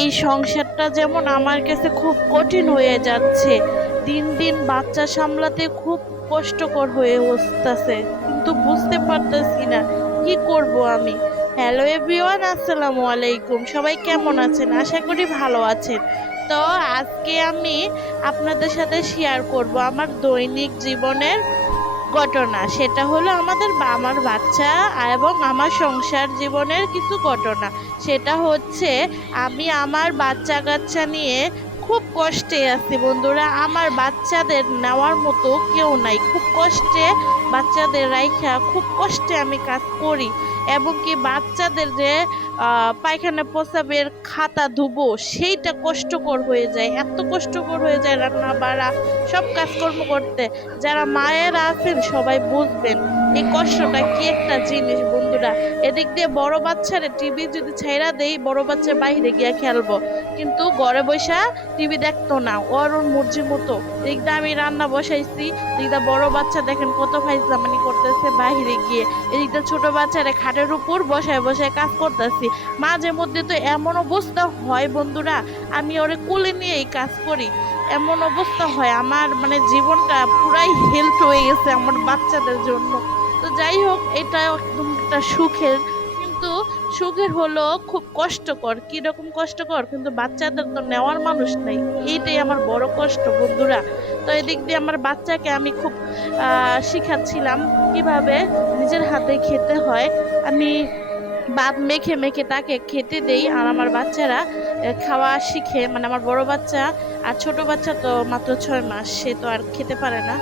এই সংসারটা যেমন আমার কাছে খুব কঠিন হয়ে যাচ্ছে, দিন দিন বাচ্চা সামলাতে খুব কষ্টকর হয়ে বসতেছে কিন্তু বুঝতে পারতেছি না, কি করব আমি? হ্যালো এভরিওয়ান আসসালামু আলাইকুম, সবাই কেমন আছেন? আশা করি ভালো আছেন। তো আজকে আমি আপনাদের সাথে শেয়ার করব আমার দৈনিক জীবনের ঘটনা। সেটা হলো আমাদের আমার বাচ্চা এবং আমার সংসার জীবনের কিছু ঘটনা। সেটা হচ্ছে আমি আমার বাচ্চা কাচ্চা নিয়ে খুব কষ্টে আছি বন্ধুরা। আমার বাচ্চাদের নেওয়ার মতো কেউ নাই। খুব কষ্টে বাচ্চাদের রাইখা খুব কষ্টে আমি কাজ করি। এবং কি বাচ্চাদের যে পায়খানা প্রসাবের খাতা ধুবো, সেইটা কষ্টকর হয়ে যায়। এত কষ্টকর হয়ে যায় রান্না বাড়া সব কাজকর্ম করতে। যারা মায়েরা আছেন, সবাই বুঝবেন। এই কষ্টটা কি একটা জিনিস, বন্ধুরা? এদিক দিয়ে বড় বাচ্চারে টিভি যদি ছাইরা দেই, বড় বাচ্চা বাইরে গিয়ে খেলব। কিন্তু ঘরে বসা টিভি দেখতো না ওর ওর মর্জি মতো। এদিক আমি রান্না বসাইছি, এদিক দিয়ে বড় বাচ্চা দেখেন কত ফাইজলামানি করতেছে বাইরে গিয়ে। এদিক দিয়ে ছোট বাচ্চারে খাটের উপর বসায় বসায় কাজ করতেছি। মাঝে মধ্যে তো এমন অবস্থা হয়, বন্ধুরা। আমি ওরে কোলে নিয়েই কাজ করি। এমন অবস্থা হয়, আমার মানে জীবনটা পুরাই হেল্প হয়ে গেছে আমার বাচ্চাদের জন্য। তো যাই হোক, এটা একদম একটা সুখের, কিন্তু সুখের হলো খুব কষ্টকর। কীরকম কষ্টকর? কিন্তু বাচ্চাদের তো নেওয়ার মানুষ নেই। এইটাই আমার বড় কষ্ট, বন্ধুরা। তো এদিক দিয়ে আমার বাচ্চাকে আমি খুব শিখাচ্ছিলাম কীভাবে নিজের হাতে খেতে হয়। আমি ভাত মেখে মেখে তাকে খেতে দেই, আর আমার বাচ্চারা খাওয়া শিখে মানে আমার বড় বাচ্চা আর ছোট বাচ্চা তো মাত্র ছয় মাস, সে তো আর খেতে পারে না।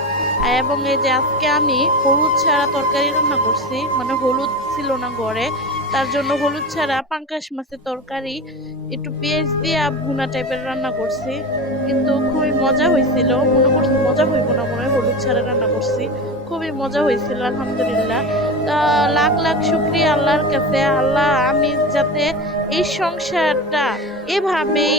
এবং এই যে আজকে আমি হলুদ ছাড়া তরকারি রান্না করছি মানে হলুদ ছিল না ঘরে, তার জন্য হলুদ ছাড়া পাঙ্কাশ মাছের তরকারি, একটু পেঁয়াজ দিয়ে ভুনা টাইপের রান্না করছি। কিন্তু খুবই মজা হয়েছিল, মনে করছি মজা হইব না মনে হয় হলুদ ছাড়া রান্না করছি। খুবই মজা হয়েছিল, আলহামদুলিল্লাহ। তা লাখ লাখ শুক্রিয়া আল্লাহর কাছে। আল্লাহ, আমি যাতে এই সংসারটা এভাবেই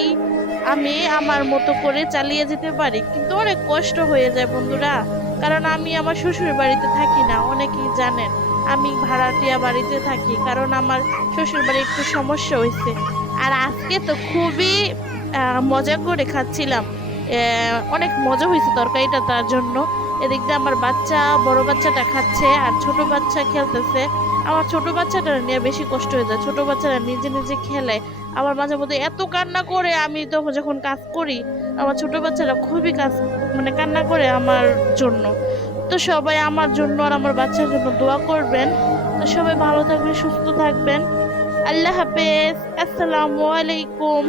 আমি আমার মতো করে চালিয়ে যেতে পারি। কিন্তু অনেক কষ্ট হয়ে যায় বন্ধুরা, কারণ আমি আমার শ্বশুর বাড়িতে থাকি না, অনেকেই জানেন। আমি ভাড়াটিয়া বাড়িতে থাকি, কারণ আমার শ্বশুর বাড়ি একটু সমস্যা হয়েছে। আর আজকে তো খুবই মজা করে খাচ্ছিলাম। অনেক মজা হয়েছে তরকারিটা তার জন্য। এদিক আমার বাচ্চা, বড় বাচ্চাটা খাচ্ছে আর ছোট বাচ্চা খেলতেছে। আমার ছোট বাচ্চাটা নিয়ে বেশি কষ্ট হয়ে যায়। ছোট বাচ্চারা নিজে নিজে খেলে। আমার মাঝে মধ্যে এত কান্না করে আমি তখন যখন কাজ করি, আমার ছোট বাচ্চারা খুবই কাজ মানে কান্না করে আমার জন্য। তো সবাই আমার জন্য আর আমার বাচ্চার জন্য দোয়া করবেন। তো সবাই ভালো থাকবেন, সুস্থ থাকবেন। আল্লাহ হাফেজ। আসসালামু আলাইকুম।